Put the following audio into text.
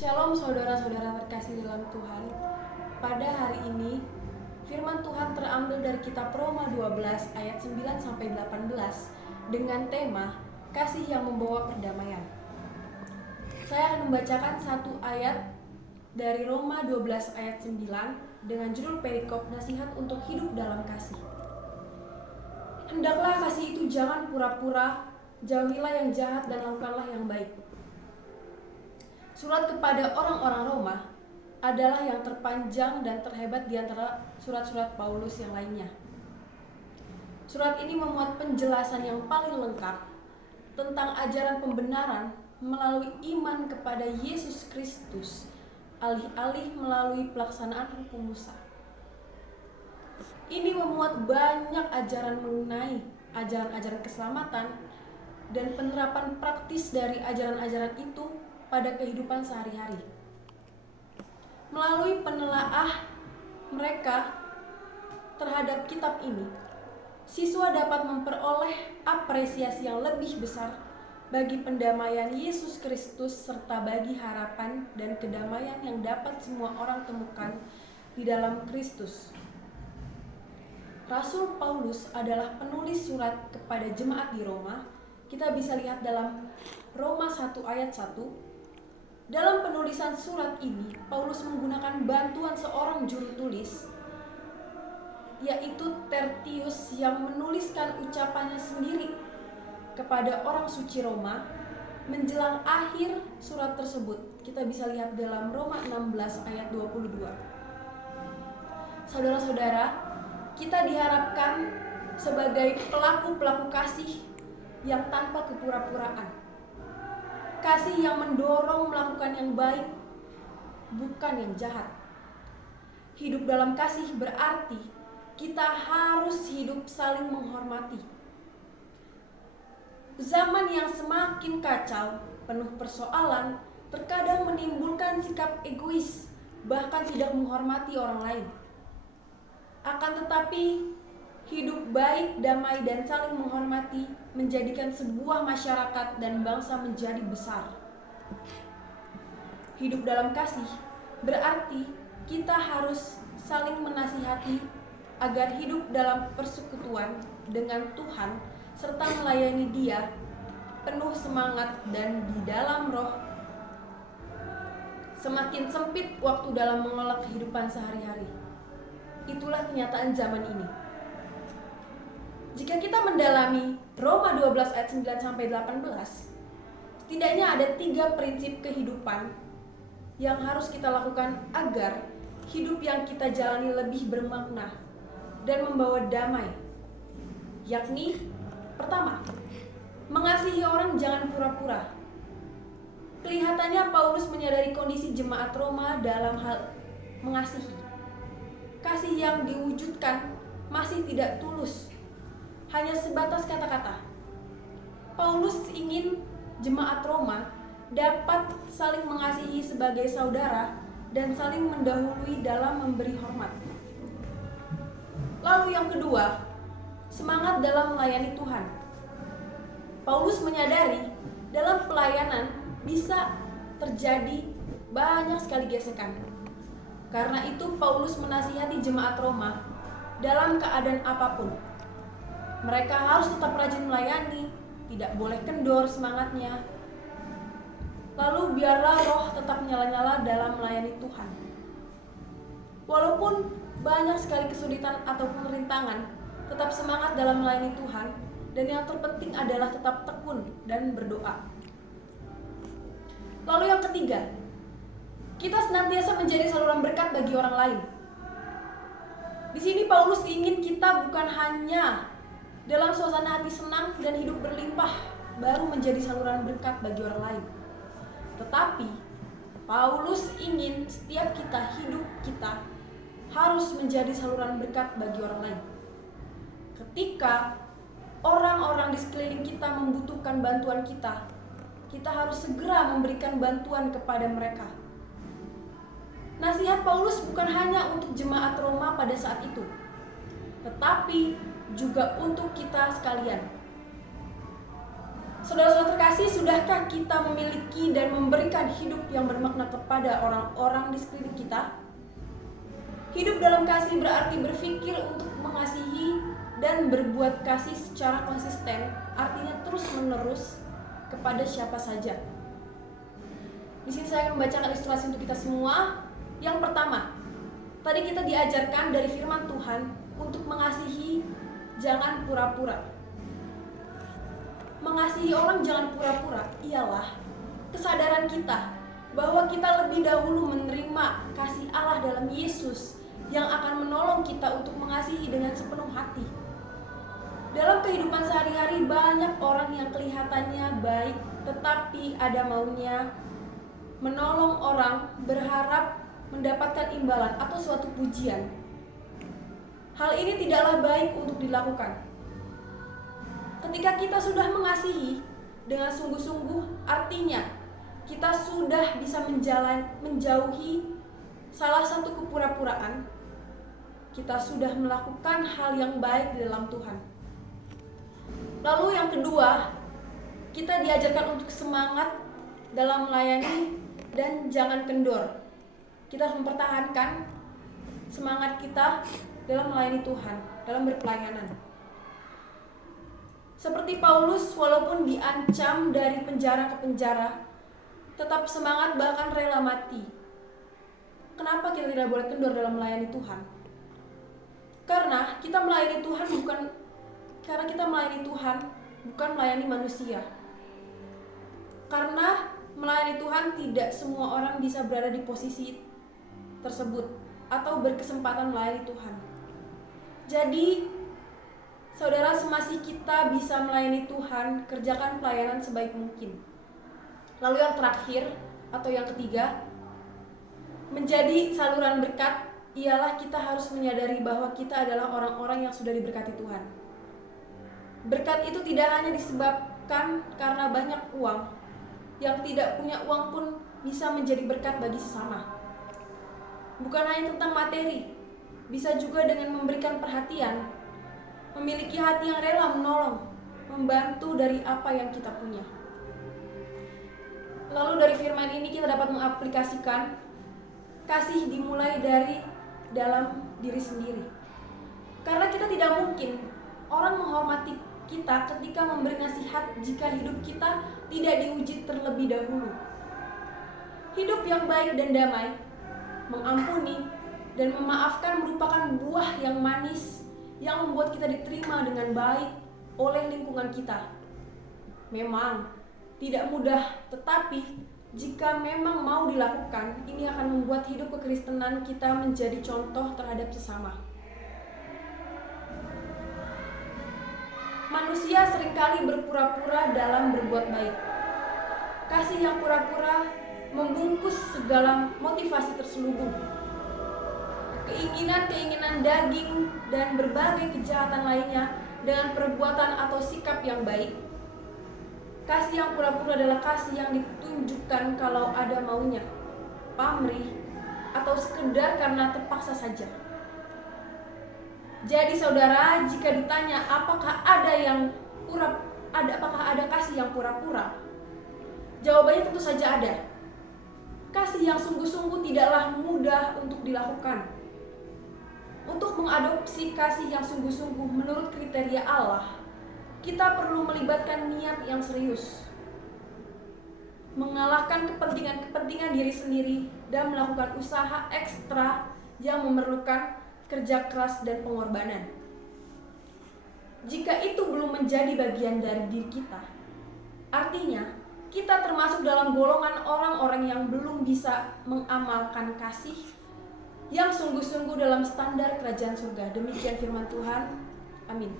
Shalom saudara-saudara terkasih dalam Tuhan. Pada hari ini, firman Tuhan terambil dari kitab Roma 12 ayat 9 sampai 18 dengan tema kasih yang membawa perdamaian. Saya akan membacakan satu ayat dari Roma 12 ayat 9 dengan judul perikop nasihat untuk hidup dalam kasih. Hendaklah kasih itu jangan pura-pura, jauhilah yang jahat dan lakukanlah yang baik. Surat kepada orang-orang Roma adalah yang terpanjang dan terhebat di antara surat-surat Paulus yang lainnya. Surat ini memuat penjelasan yang paling lengkap tentang ajaran pembenaran melalui iman kepada Yesus Kristus, alih-alih melalui pelaksanaan hukum Musa. Ini memuat banyak ajaran mengenai ajaran-ajaran keselamatan dan penerapan praktis dari ajaran-ajaran itu pada kehidupan sehari-hari. Melalui penelaah mereka terhadap kitab ini, siswa dapat memperoleh apresiasi yang lebih besar bagi pendamaian Yesus Kristus serta bagi harapan dan kedamaian yang dapat semua orang temukan di dalam Kristus. Rasul Paulus adalah penulis surat kepada jemaat di Roma. Kita bisa lihat dalam Roma 1 ayat 1. Dalam penulisan surat ini, Paulus menggunakan bantuan seorang juru tulis, yaitu Tertius, yang menuliskan ucapannya sendiri kepada orang suci Roma menjelang akhir surat tersebut. Kita bisa lihat dalam Roma 16 ayat 22. Saudara-saudara, kita diharapkan sebagai pelaku-pelaku kasih yang tanpa kepura-puraan. Kasih yang mendorong melakukan yang baik, bukan yang jahat. Hidup dalam kasih berarti kita harus hidup saling menghormati. Zaman yang semakin kacau, penuh persoalan, terkadang menimbulkan sikap egois, bahkan tidak menghormati orang lain. Akan tetapi, hidup baik, damai, dan saling menghormati menjadikan sebuah masyarakat dan bangsa menjadi besar. Hidup dalam kasih berarti kita harus saling menasihati agar hidup dalam persekutuan dengan Tuhan serta melayani Dia penuh semangat dan di dalam roh. Semakin sempit waktu dalam mengelola kehidupan sehari-hari. Itulah kenyataan zaman ini. Jika kita mendalami Roma 12 ayat 9 sampai 18, setidaknya ada 3 prinsip kehidupan yang harus kita lakukan agar hidup yang kita jalani lebih bermakna dan membawa damai. Yakni, pertama, mengasihi orang jangan pura-pura. Kelihatannya Paulus menyadari kondisi jemaat Roma dalam hal mengasihi. Kasih yang diwujudkan masih tidak tulus, hanya sebatas kata-kata. Paulus ingin jemaat Roma dapat saling mengasihi sebagai saudara dan saling mendahului dalam memberi hormat. Lalu yang kedua, semangat dalam melayani Tuhan. Paulus menyadari dalam pelayanan bisa terjadi banyak sekali gesekan. Karena itu Paulus menasihati jemaat Roma dalam keadaan apapun. Mereka harus tetap rajin melayani, tidak boleh kendor semangatnya. Lalu biarlah roh tetap nyala-nyala dalam melayani Tuhan. Walaupun banyak sekali kesulitan ataupun rintangan, tetap semangat dalam melayani Tuhan, dan yang terpenting adalah tetap tekun dan berdoa. Lalu yang ketiga, kita senantiasa menjadi saluran berkat bagi orang lain. Di sini Paulus ingin kita bukan hanya dalam suasana hati senang dan hidup berlimpah baru menjadi saluran berkat bagi orang lain. Tetapi Paulus ingin setiap hidup kita harus menjadi saluran berkat bagi orang lain. Ketika orang-orang di sekeliling kita membutuhkan bantuan kita, kita harus segera memberikan bantuan kepada mereka. Nasihat Paulus bukan hanya untuk jemaat Roma pada saat itu, tetapi juga untuk kita sekalian. Saudara-saudara terkasih, sudahkah kita memiliki dan memberikan hidup yang bermakna kepada orang-orang di sekeliling kita? Hidup dalam kasih berarti berpikir untuk mengasihi dan berbuat kasih secara konsisten, artinya terus-menerus kepada siapa saja. Di sini saya akan membacakan ilustrasi untuk kita semua. Yang pertama, tadi kita diajarkan dari firman Tuhan untuk mengasihi, jangan pura-pura. Mengasihi orang jangan pura-pura ialah kesadaran kita bahwa kita lebih dahulu menerima kasih Allah dalam Yesus yang akan menolong kita untuk mengasihi dengan sepenuh hati. Dalam kehidupan sehari-hari banyak orang yang kelihatannya baik tetapi ada maunya menolong orang, berharap mendapatkan imbalan atau suatu pujian. Hal ini tidaklah baik untuk dilakukan. Ketika kita sudah mengasihi dengan sungguh-sungguh, artinya kita sudah bisa menjauhi salah satu kepura-puraan. Kita sudah melakukan hal yang baik di dalam Tuhan. Lalu yang kedua, kita diajarkan untuk semangat dalam melayani dan jangan kendor. Kita harus mempertahankan semangat kita dalam melayani Tuhan, dalam berpelayanan. Seperti Paulus, walaupun diancam dari penjara ke penjara, tetap semangat bahkan rela mati. Kenapa kita tidak boleh kendor dalam melayani Tuhan? Karena kita melayani Tuhan bukan melayani manusia. Karena melayani Tuhan tidak semua orang bisa berada di posisi tersebut atau berkesempatan melayani Tuhan. Jadi, saudara, semasih kita bisa melayani Tuhan, kerjakan pelayanan sebaik mungkin. Lalu yang terakhir atau yang ketiga, menjadi saluran berkat ialah kita harus menyadari bahwa kita adalah orang-orang yang sudah diberkati Tuhan. Berkat itu tidak hanya disebabkan karena banyak uang. Yang tidak punya uang pun bisa menjadi berkat bagi sesama. Bukan hanya tentang materi, bisa juga dengan memberikan perhatian, memiliki hati yang rela menolong, membantu dari apa yang kita punya. Lalu dari firman ini kita dapat mengaplikasikan kasih dimulai dari dalam diri sendiri. Karena kita tidak mungkin orang menghormati kita ketika memberi nasihat jika hidup kita tidak diuji terlebih dahulu. Hidup yang baik dan damai, mengampuni dan memaafkan merupakan buah yang manis yang membuat kita diterima dengan baik oleh lingkungan kita. Memang tidak mudah, tetapi jika memang mau dilakukan, ini akan membuat hidup kekristenan kita menjadi contoh terhadap sesama. Manusia seringkali berpura-pura dalam berbuat baik. Kasih yang pura-pura membungkus segala motivasi terselubung. Keinginan-keinginan daging dan berbagai kejahatan lainnya dengan perbuatan atau sikap yang baik. Kasih yang pura-pura adalah kasih yang ditunjukkan kalau ada maunya, pamrih, atau sekedar karena terpaksa saja. Jadi saudara, jika ditanya apakah ada kasih yang pura-pura? Jawabannya tentu saja ada. Kasih yang sungguh-sungguh tidaklah mudah untuk dilakukan. Untuk mengadopsi kasih yang sungguh-sungguh menurut kriteria Allah, kita perlu melibatkan niat yang serius, mengalahkan kepentingan diri sendiri, dan melakukan usaha ekstra yang memerlukan kerja keras dan pengorbanan. Jika itu belum menjadi bagian dari diri kita, artinya kita termasuk dalam golongan orang-orang yang belum bisa mengamalkan kasih yang sungguh-sungguh dalam standar kerajaan surga. Demikian firman Tuhan. Amin.